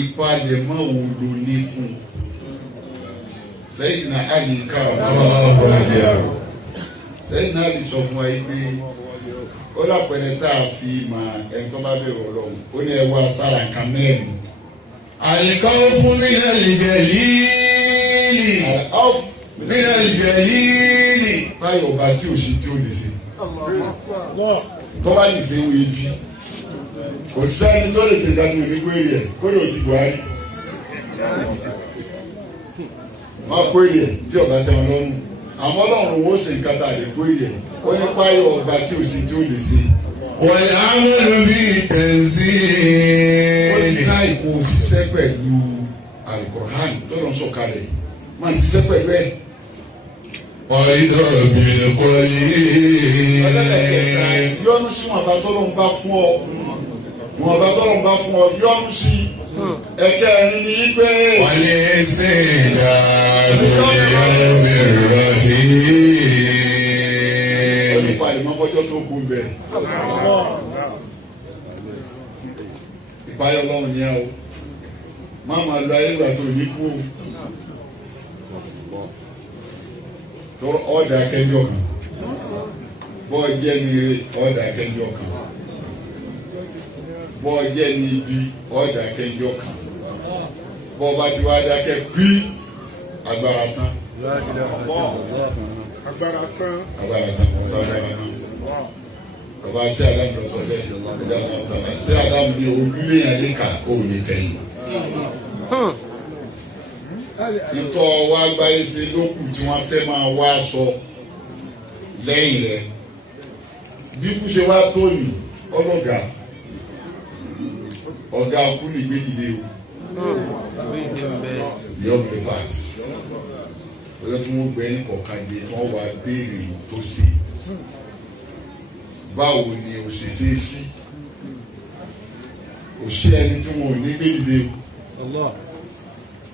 ìpalẹ̀mọ́ wo ló ní fún Sayyidina Ali Sayyidina Ali sọ fún wa yìí pé ó lápẹ̀rẹ̀ tá a fi máa ẹni tó bá bẹ̀rù Ọlọ́run ó ní ẹ wá sára nǹkan mẹ́rin. Al-khawfu minal jalili. Al-khawfu minal jalili. Táyọ̀ ọba tí ò sí tí ó lè ṣe. Tó bá lè ṣe wo ibi. Kò sẹ́ni tó lè ṣe ìdájọ́ onígbèrè ẹ̀ kó lè ti Buhari. Má kó èrè ẹ̀ tí ọba tẹ̀ wọn lọ́rùn. Àmọ́ Ọlọ́run wo ṣe nǹkan tá a lè kó èrè ẹ̀. Ó ní páyọ̀ ọba tí ò sí tí ó lè ṣe. Wal amalu bi tanzil. Ó ní láì kó ṣiṣẹ́ pẹ̀lú Al-Qur'an tó lọ sọ̀kalẹ̀. Máa ṣiṣẹ́ pẹ̀lú ẹ̀. Ọ̀rídọ̀ bil qalil. Yọ́nú sí wọn bá tọ́lọ́ ń bá fún ọ. Wọn bá tọ́lọ́ ń bá fún ọ yọ́nú sí. Ẹ̀kẹ́rin ni pé. Wal istidadu li yawmir rahim. Ó ní palẹ̀mọ́ fọ́jọ́ tó kú bẹ̀. Ìpayọ̀ Ọlọ́run ni ẹ o. Má máa lo ayé ìgbà tó ní kú o. Tọ́rọ ọ̀dà akẹ́jọ́ kan. Bọ́ọ̀ jẹ́ ní ire ọ̀dà akẹ́jọ́ kan. Bọ́ọ̀ jẹ́ ní ibi ọ̀dà akẹ́jọ́ kan. Bọ́ọ̀ bá ti wá dákẹ́ pí agbára tán. Agbára tán kò sábàá tán. Bàbá ṣé Ádámù lọ sọ bẹ́ẹ̀ ẹ̀dá náà tán. Ṣé Ádámù ní ojúlé yẹn lè kà ó lè kẹ́yìn. Ìtọ́ wa gbáyé ṣe lókù tí wọ́n fẹ́ máa wá aṣọ lẹ́yìn rẹ̀. Bí kú ṣe wá tó ní ọlọ́gà ọ̀gá kú ní gbẹ́dìde o. Yọ̀ọ́ mi pass. Ọjọ́ tí wọ́n gbẹ́ ní kọ̀ọ̀kan dé tí wọ́n wá béèrè tó ṣe. Báwo ni òṣìṣẹ́ sí? Òṣìṣẹ́ ẹni tí wọn ò ní gbẹ́dìde o.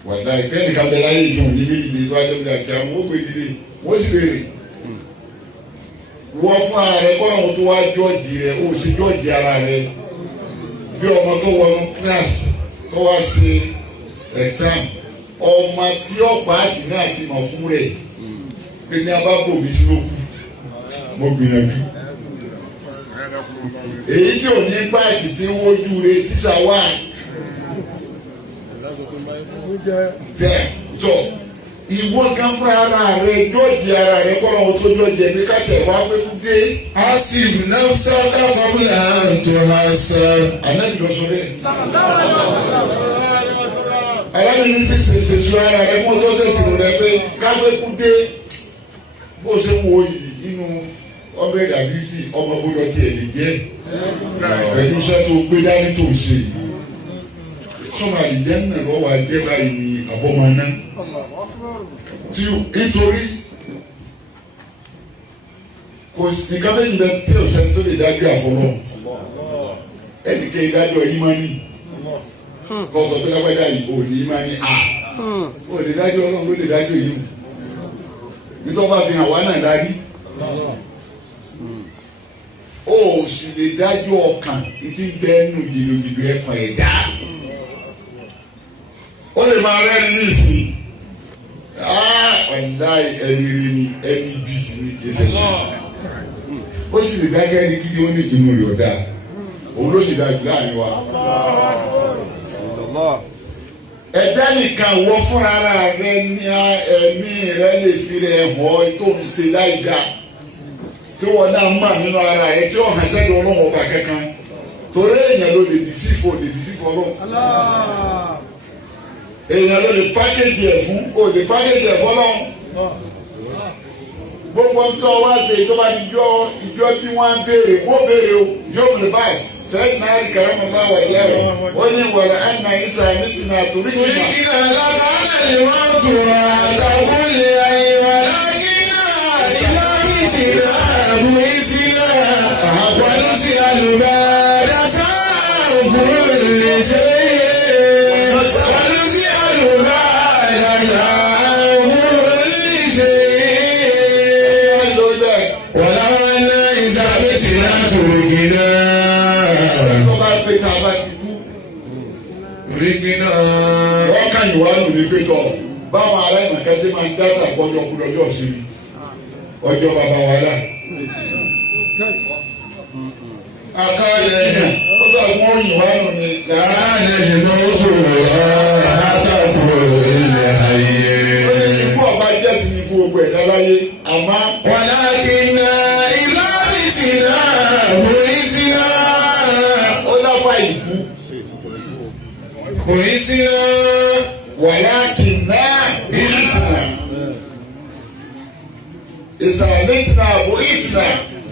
Wàdà ìfẹ́ nìkan bẹ láyé ìjọ ní gbẹ́dìde tó wájú ọ̀dà kí àwọn ó gbẹ́dìde wọ́n sì béèrè. Wọ́n fún ara rẹ̀ kọ́nà wọn tó wá jọ́ọ̀jì rẹ̀ ó sì jọ́ọ̀jì ara rẹ̀ bí ọmọ tó wọnú kíláàsì tó wá ṣe exam ọmọ tí ọ̀pá àti náà ti mọ̀ fún rẹ̀ pé ní abábò mi sí ló kù mo gbìyànjú. Èyí tí ò ní páàsì tí wójú rẹ̀ tíṣà wà tẹ̀ tọ̀ ìwọ kan fún ara rẹ̀ jọ́ọ̀jì ara rẹ̀ kọ́ lọ́wọ́ tó jọ́ọ̀jì ẹ̀mí káàkiri wá pé kú dé. Hasib nafsaka qabla an tuhasab. Ànábì lọ sọ bẹ́ẹ̀. Alábìíní sì ṣèṣù ara rẹ̀ fún tó ṣèṣì rẹ̀ pé kápẹ́ kú dé bó ṣe wo yìí nínú 150 ọmọ gbọdọ̀ tiẹ̀ lè jẹ́ pẹ̀lú iṣẹ́ tó gbé dání tó ṣe yìí. Sọ́mà àlìjẹ́ náà lọ́wọ́ ajẹ́ báyìí ni àbọ̀mọ́ná. Nítorí kò nǹkan méjì bẹ tí òṣèlú tó lè dájú àfọlọ́ ẹnìkan ìdájọ́ yìí máa ní kò sọ pé lágbájá yìí ò ní máa ní ò lè dájọ́ Ọlọ́run ló lè dájọ́ yìí nítorí bá fi hàn wá náà dárí ó sì lè dájọ́ ọkàn ìdí gbẹ́nu gidigidi ẹ̀fọn ẹ̀dá ó lè máa rẹ́rìn ní ìsìn ọ̀nà ẹni rí ni ẹni bí sí ní kéṣẹ́ ó sì lè dájọ́ ẹni kí ó ní ìdùnnú rẹ̀ ọ̀dà òun ló sì dájú láàrin wa. Ẹ̀dá nìkan wọ fúnra rẹ ní ẹ̀mí rẹ lè fi rẹ̀ hàn tó ń ṣe láìda tí wọn náà mà nínú ara rẹ tí ó hàn sẹ́dọ̀ Ọlọ́run ọba kankan torí èèyàn ló lè dìsífò Ọlọ́run èèyàn ló lè pákéjì ẹ̀ fún kò lè pákéjì ẹ̀ fọ́lọ́run gbogbo ń tọ́ wá ṣe ìjọba ìjọ tí wọ́n á béèrè wọ́n béèrè o yóò mú báàsì sẹ́yìn náà kàrámù bá wà yá rẹ̀ wọ́n ní wàrà ẹ̀nà ìsà ní ti náà torí kìnnà. Oríkìnà lábàárẹ̀ ni wọ́n tù wá àtàkùnlé ayé wa lágínà ìlànà ìtìlá àbú ìsìlá àpọ̀lú sí àlùbádà sáàbù lè ṣe é àpọ̀lú sí àlùbádà sáàbù lè ṣe é. Wọ́n náà ìsàbẹ̀tì láti ògìnà. Tó bá pé tá a bá ti kú. Oríkìnà wọ́n kàn yín wá lò ní pétọ́ báwọn aláìmọ̀ kẹ́sí máa ń dáta gbọ́dọ̀ kú lọ́jọ́ ìsinmi ọjọ́ bàbá wa dà. Akọ́lẹ̀ ó gbà wọ́n yìn wá lò ní. láàánú ìmọ̀tò látàkùn ilẹ̀ ayé. ó ní ikú ọba jẹ́ sí ní fún gbogbo ẹ̀dá láyé àmọ́. wàlákìnnà ìlàbìtìnà bùrìsìnà. ó láfa ìkú. bùrìsìnà. wàlákìnnà bùrìsìnà. ìsàlẹ̀tìnà bùrìsìnà.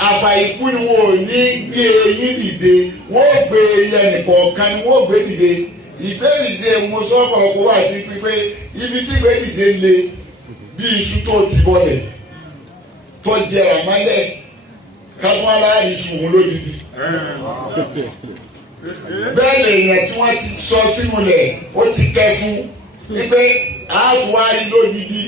àfàìkú ni wọn ò ní gbé eyín dìde wọn ò gbé ẹnìkọ̀ọ̀kan ni wọn ò gbé dìde ìgbé dìde mo sọ ọ̀pọ̀lọpọ̀ wá sí pípé ibi tí ìgbé dìde le bí iṣu tó ti bọ̀lẹ̀ tó jẹrà mọ́lẹ̀ káfọ́ aláàrí iṣu òun lódìdí bẹ́ẹ̀ lèèyàn tí wọ́n ti sọ sínú lẹ̀ ó ti kẹ́ fún wípé àátúwárí lódìdí